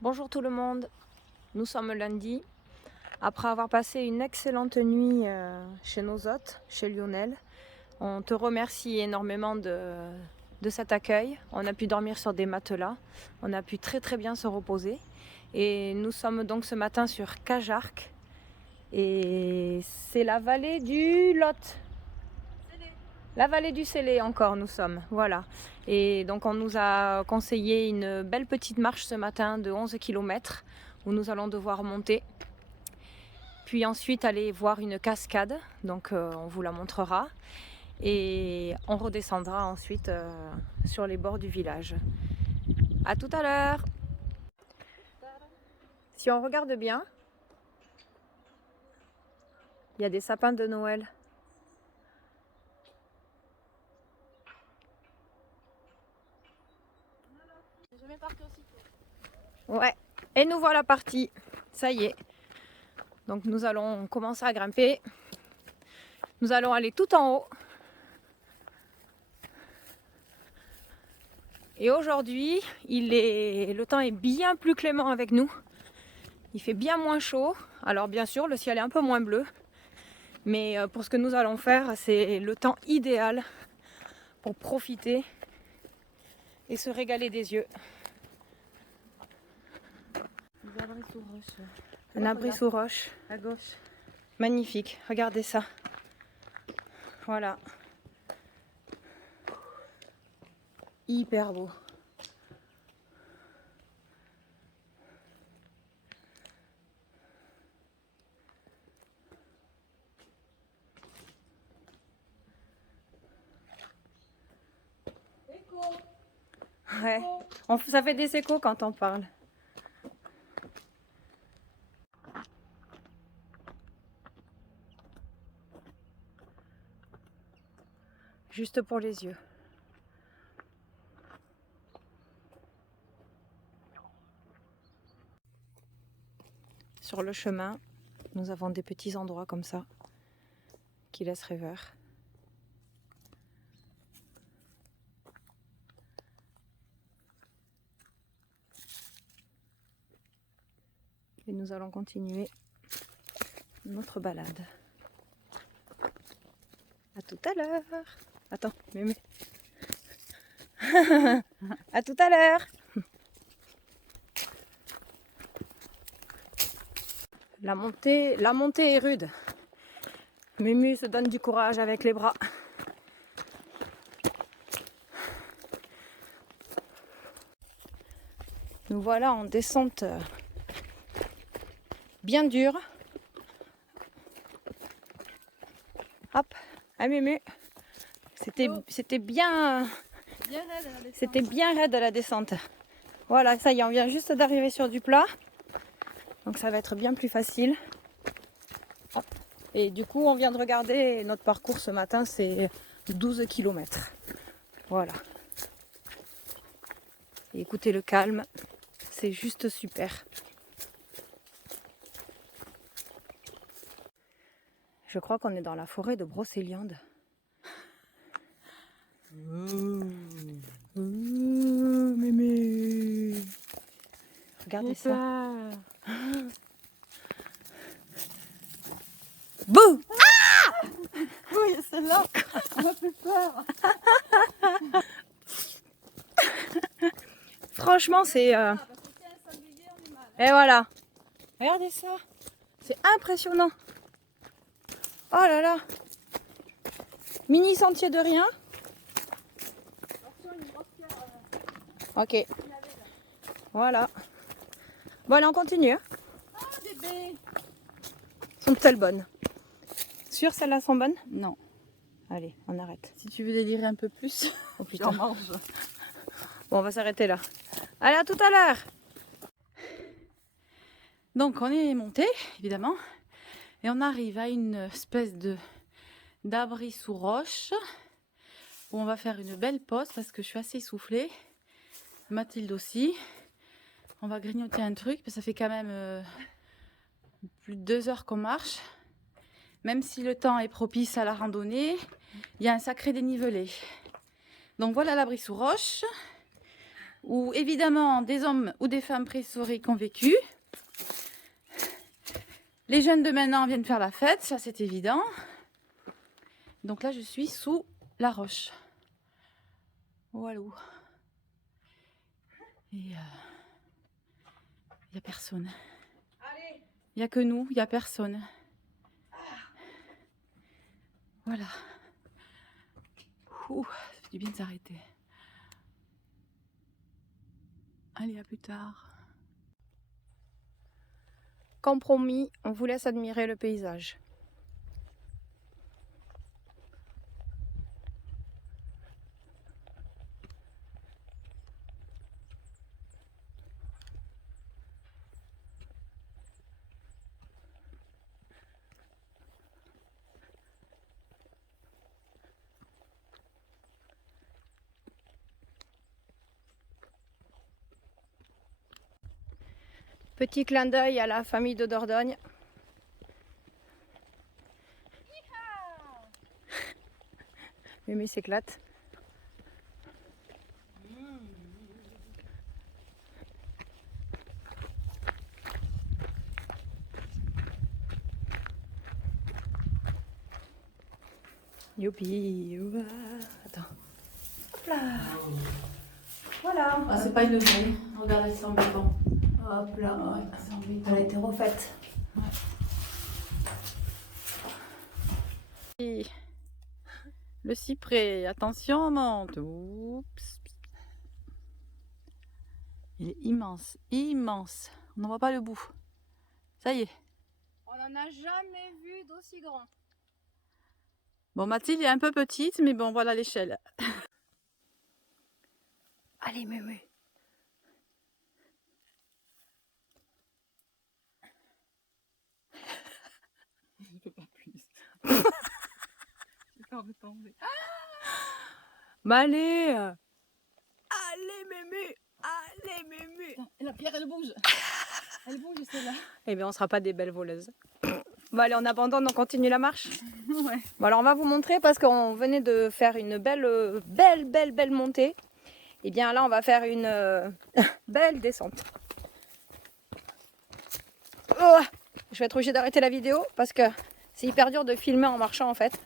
Bonjour tout le monde, nous sommes lundi. Après avoir passé une excellente nuit chez nos hôtes, chez Lionel, on te remercie énormément de cet accueil. On a pu dormir sur des matelas, on a pu très bien se reposer. Et nous sommes donc ce matin sur Cajarc. Et c'est la vallée du Lot. La vallée du Célé encore nous sommes, voilà. Et donc on nous a conseillé une belle petite marche ce matin de 11 km où nous allons devoir monter. Puis ensuite aller voir une cascade, donc on vous la montrera. Et on redescendra ensuite sur les bords du village. A tout à l'heure. Si on regarde bien, il y a des sapins de Noël. Ouais, et nous voilà partis. Ça y est. Donc nous allons commencer à grimper. Nous allons aller tout en haut. Et aujourd'hui, le temps est bien plus clément avec nous. Il fait bien moins chaud. Alors bien sûr, le ciel est un peu moins bleu. Mais pour ce que nous allons faire, c'est le temps idéal pour profiter et se régaler des yeux. Un abri sous roche. À gauche. Magnifique, regardez ça. Voilà. Hyper beau. Ouais, ça fait des échos quand on parle. Juste pour les yeux. Sur le chemin, nous avons des petits endroits comme ça qui laissent rêveur. Et nous allons continuer notre balade. À tout à l'heure. Attends, mémé. À tout à l'heure. La montée est rude. Mému se donne du courage avec les bras. Nous voilà en descente bien dure. Hop, à Mému. C'était bien raide la descente. Voilà, ça y est, on vient juste d'arriver sur du plat. Donc ça va être bien plus facile. Et du coup, on vient de regarder notre parcours ce matin, c'est 12 km. Voilà. Et écoutez le calme, c'est juste super. Je crois qu'on est dans la forêt de Brocéliande. Mémé. Regardez ça. Bouh! Ah! Oui, c'est là. Ça m'a fait peur. Franchement, c'est... Et voilà. Regardez ça. C'est impressionnant. Oh là là. Mini sentier de rien. Ok. Voilà. Bon, allez, on continue. Ah, bébé. Sont-elles bonnes? Sûres, celles-là sont bonnes? Non. Allez, on arrête. Si tu veux délirer un peu plus, Oh tu putain. en manges. Bon, on va s'arrêter là. Allez, à tout à l'heure. Donc on est monté, évidemment, et on arrive à une espèce d'abri sous roche où on va faire une belle pause parce que je suis assez essoufflée. Mathilde aussi. On va grignoter un truc, parce que ça fait quand même plus de 2 heures qu'on marche. Même si le temps est propice à la randonnée, il y a un sacré dénivelé. Donc voilà l'abri sous roche où évidemment des hommes ou des femmes préhistoriques ont vécu. Les jeunes de maintenant viennent faire la fête, ça c'est évident. Donc là je suis sous la roche. Voilà. Et il n'y a personne. Il n'y a que nous, il n'y a personne. Voilà. Ouh, ça fait du bien de s'arrêter. Allez, à plus tard. Comme promis, on vous laisse admirer le paysage. Petit clin d'œil à la famille de Dordogne. Mémé s'éclate. Youpi, ouah. Attends. Hop là. Voilà. Ah, c'est pas une vraie. Regardez, c'est embêtant. Hop là. Ouais, c'est embêtant. Elle a été refaite. Et le cyprès, attention, on monte. Oups. Il est immense, immense. On n'en voit pas le bout. Ça y est. On n'en a jamais vu d'aussi grand. Bon, Mathilde est un peu petite, mais bon, voilà l'échelle. Allez, Mémé. Je peux pas plus. J'ai peur de tomber. Bah allez. Allez, Mémé. Allez, Mémé. La pierre, elle bouge. Elle bouge, celle-là. Eh bien, on sera pas des belles voleuses. Bon, allez, on abandonne, on continue la marche. Ouais. Bon, alors, on va vous montrer parce qu'on venait de faire une belle montée. Et bien là, on va faire une belle descente. Oh, je vais être obligée d'arrêter la vidéo parce que c'est hyper dur de filmer en marchant en fait.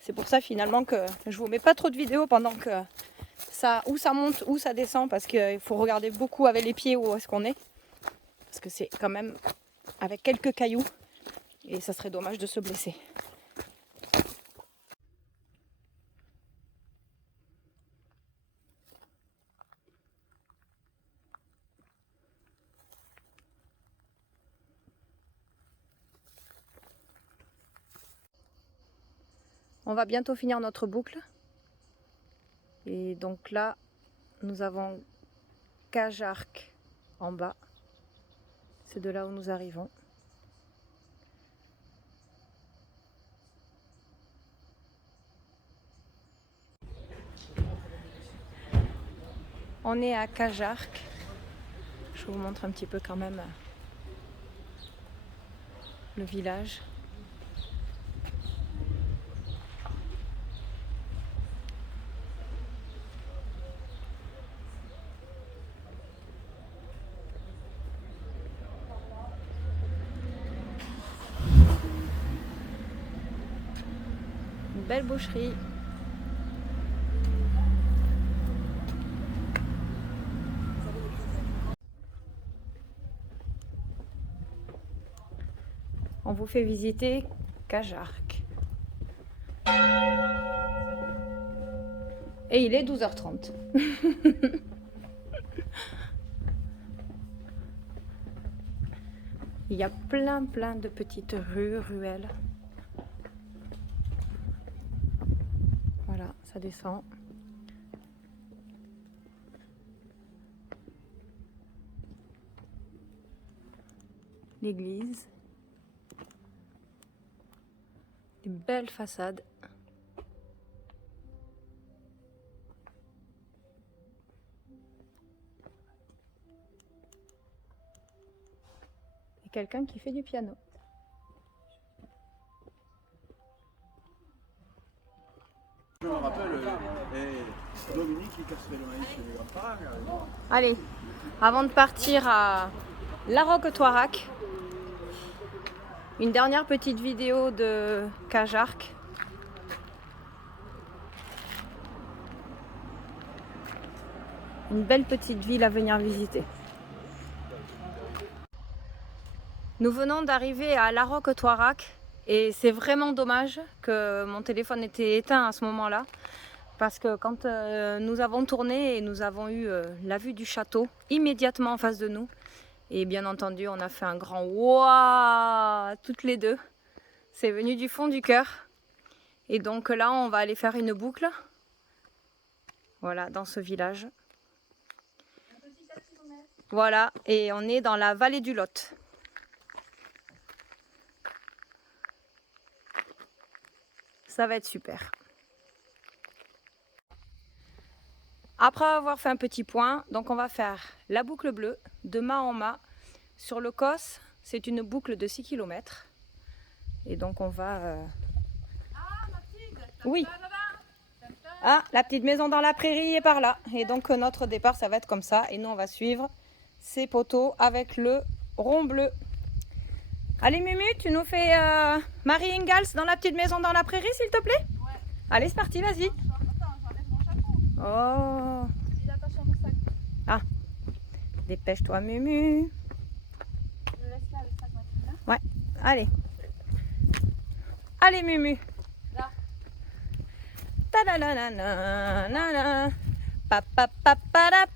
C'est pour ça finalement que je vous mets pas trop de vidéos pendant que ça monte ou ça descend parce qu'il faut regarder beaucoup avec les pieds où est-ce qu'on est. Parce que c'est quand même avec quelques cailloux et ça serait dommage de se blesser. On va bientôt finir notre boucle. Et donc là, nous avons Cajarc en bas. C'est de là où nous arrivons. On est à Cajarc. Je vous montre un petit peu quand même le village. Une belle boucherie. On vous fait visiter Cajarc. Et il est 12h30. Il y a plein de petites ruelles. Voilà, ça descend. L'église. Des belles façades. Et quelqu'un qui fait du piano. Je me rappelle, Dominique qui Allez, avant de partir à La Roque-Toirac, une dernière petite vidéo de Cajarc. Une belle petite ville à venir visiter. Nous venons d'arriver à La Roque-Toirac et c'est vraiment dommage que mon téléphone était éteint à ce moment-là. Parce que quand nous avons tourné et nous avons eu la vue du château immédiatement en face de nous, et bien entendu on a fait un grand waouh toutes les deux. C'est venu du fond du cœur. Et donc là on va aller faire une boucle. Voilà, dans ce village. Voilà, et on est dans la vallée du Lot. Ça va être super. Après avoir fait un petit point, donc on va faire la boucle bleue de mât en mât. Sur le COS, c'est une boucle de 6 km. Et donc on va... Oui. Ah, la petite maison dans la prairie est par là. Et donc notre départ, ça va être comme ça. Et nous, on va suivre ces poteaux avec le rond bleu. Allez Mumu, tu nous fais Marie Ingalls dans la petite maison dans la prairie, s'il te plaît? Ouais. Allez, c'est parti, vas-y. Oh. Ah. Dépêche-toi, Mumu. Ouais, allez. Allez, Mumu. Là. Ta-da-la-la-la-la-la. Pa-pa-pa-pa-dap.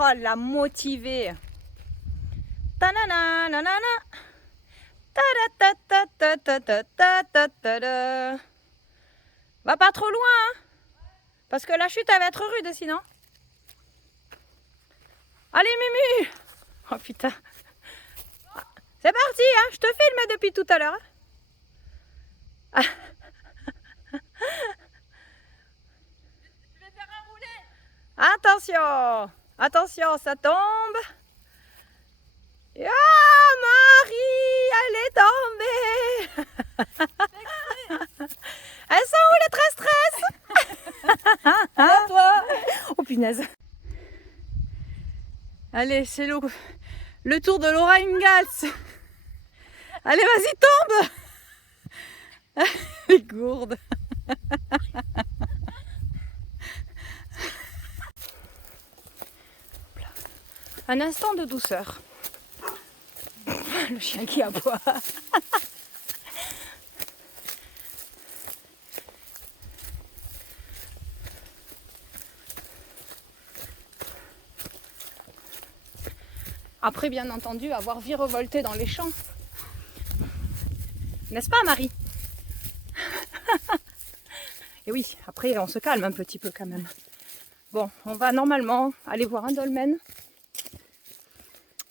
Oh, la motivée. Ta-na-na-na-na-na. Ta-da-ta-ta-ta-ta-ta-ta-ta-ta. Va pas trop loin, hein, parce que la chute elle va être rude sinon. Allez Mumu. Oh putain. C'est parti, hein, je te filme depuis tout à l'heure. Hein. Je vais faire un roulet. Attention. Attention, ça tombe. Ah, Marie, elle est tombée. Elles sont où les stress? À toi. Oh punaise. Allez, c'est le tour de Laura Ingalls. Allez, vas-y, tombe. Les gourdes. Un instant de douceur. Le chien qui aboie. Après, bien entendu, avoir virevolté dans les champs. N'est-ce pas, Marie? Et oui, après, on se calme un petit peu quand même. Bon, on va normalement aller voir un dolmen.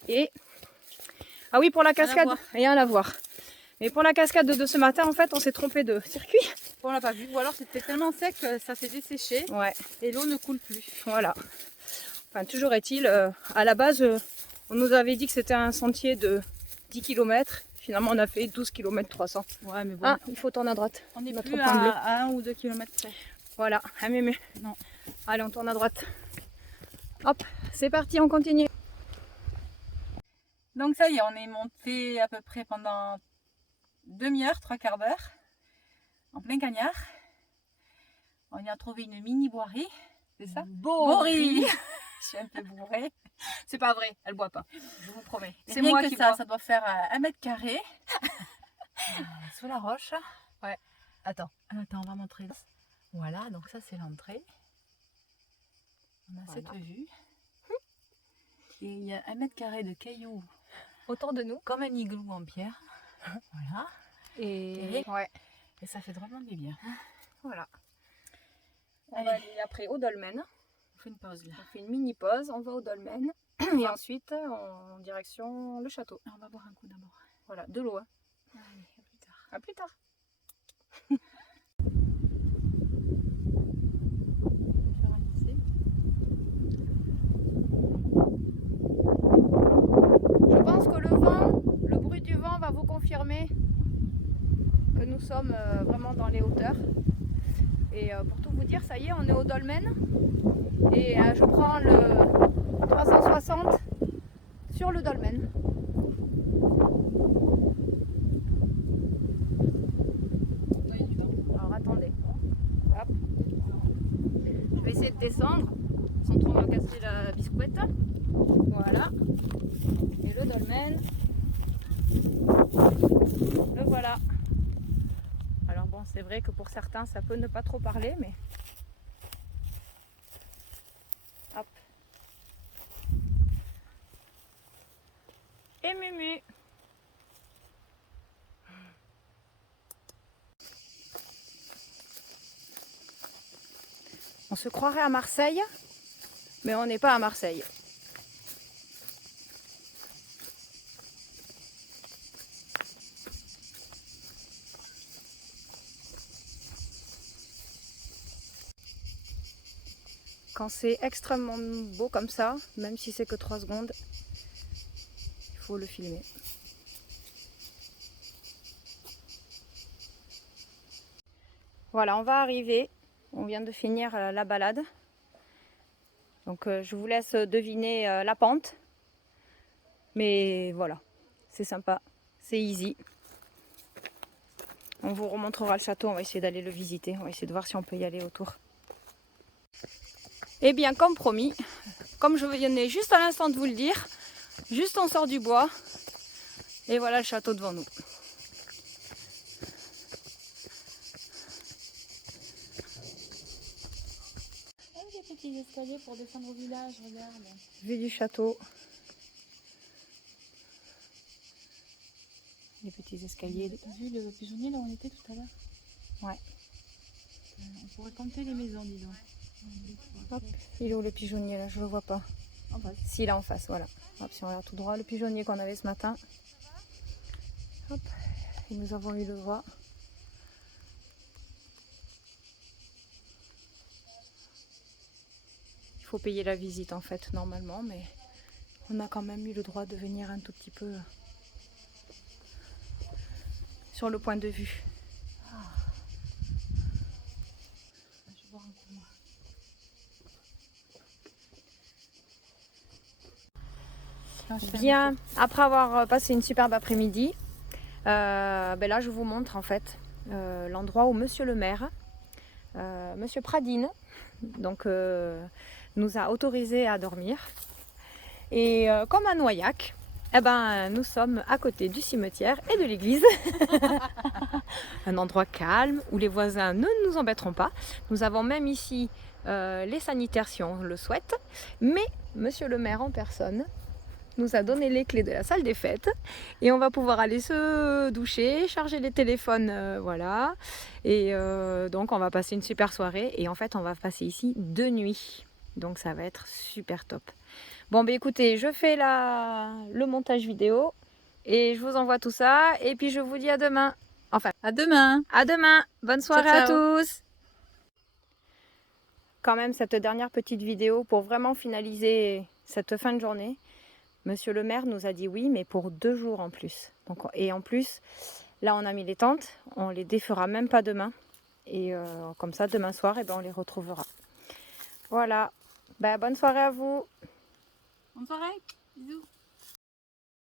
Et... Ah oui, pour la cascade, rien à voir. Mais pour la cascade de ce matin, en fait, on s'est trompé de circuit. On l'a pas vu, ou alors c'était tellement sec que ça s'est desséché. Ouais. Et l'eau ne coule plus. Voilà. Enfin, toujours est-il, à la base, on nous avait dit que c'était un sentier de 10 km. Finalement, on a fait 12 km 300. Ouais, mais bon. Ah, il faut tourner à droite. On est notre plus point bleu. à 1 ou 2 km près. Voilà, un mémé. Non. Allez, on tourne à droite. Hop, c'est parti, on continue. Donc ça y est, on est monté à peu près pendant demi-heure, 3/4 d'heure, en plein cagnard. On y a trouvé une mini boirie, c'est ça? Borie. Je suis un peu bourrée. C'est pas vrai, elle boit pas, je vous promets. C'est moi qui bois. Ça doit faire 1 mètre carré. Sous la roche. Ouais. Attends, on va montrer. Voilà, donc ça c'est l'entrée. On a voilà. cette vue. Et il y a 1 mètre carré de cailloux autour de nous. Comme un igloo en pierre. Voilà. Et... Ouais. Et ça fait drôlement du bien. Voilà. On va aller après au dolmen. On fait une pause là. On fait une mini pause, on va au dolmen. Et ensuite, en direction le château. On va boire un coup d'abord. Voilà, de l'eau. Hein. Allez, à plus tard. À plus tard. Je pense que le bruit du vent va vous confirmer que nous sommes vraiment dans les hauteurs. Et pour tout vous dire, ça y est, on est au dolmen. Et je prends le 360 sur le dolmen. Alors attendez. Hop. Je vais essayer de descendre sans trop me casser la biscouette. Voilà. Et le dolmen. Le voilà. Alors bon, c'est vrai que pour certains, ça peut ne pas trop parler, mais... Hop. Et Mumu. On se croirait à Marseille, mais on n'est pas à Marseille. Quand c'est extrêmement beau comme ça, même si c'est que 3 secondes, il faut le filmer. Voilà, on va arriver. On vient de finir la balade. Donc je vous laisse deviner la pente. Mais voilà, c'est sympa, c'est easy. On vous remontrera le château, on va essayer d'aller le visiter. On va essayer de voir si on peut y aller autour. Et bien comme promis, comme je venais juste à l'instant de vous le dire, juste on sort du bois. Et voilà le château devant nous. Des petits escaliers pour descendre au village, regarde. Vue du château. Les petits escaliers. T'as vu le pigeonnier là où on était tout à l'heure? Ouais. On pourrait compter les maisons, dis donc. Hop, il est où le pigeonnier là? Je le vois pas. En face. Si, là en face, voilà. Hop, si on regarde tout droit, le pigeonnier qu'on avait ce matin. Hop, et nous avons eu le voir. Il faut payer la visite en fait, normalement, mais on a quand même eu le droit de venir un tout petit peu sur le point de vue. Je vais boire un coup, moi. Bien, après avoir passé une superbe après-midi, ben là je vous montre en fait l'endroit où monsieur le maire, monsieur Pradine, donc, nous a autorisé à dormir. Et comme à Noyac, eh ben, nous sommes à côté du cimetière et de l'église. Un endroit calme où les voisins ne nous embêteront pas. Nous avons même ici les sanitaires si on le souhaite. Mais monsieur le maire en personne nous a donné les clés de la salle des fêtes et on va pouvoir aller se doucher, charger les téléphones, voilà. Et donc on va passer une super soirée et en fait on va passer ici 2 nuits. Donc ça va être super top. Bon bah écoutez, je fais le montage vidéo et je vous envoie tout ça et puis je vous dis à demain. Enfin, À demain. à demain. Bonne soirée Ciao, à ciao. tous. Quand même cette dernière petite vidéo pour vraiment finaliser cette fin de journée. Monsieur le maire nous a dit oui, mais pour 2 jours en plus. Donc, et en plus, là on a mis les tentes, on les défera même pas demain. Et comme ça, demain soir, eh ben, on les retrouvera. Voilà. Ben, bonne soirée à vous. Bonne soirée. Bisous.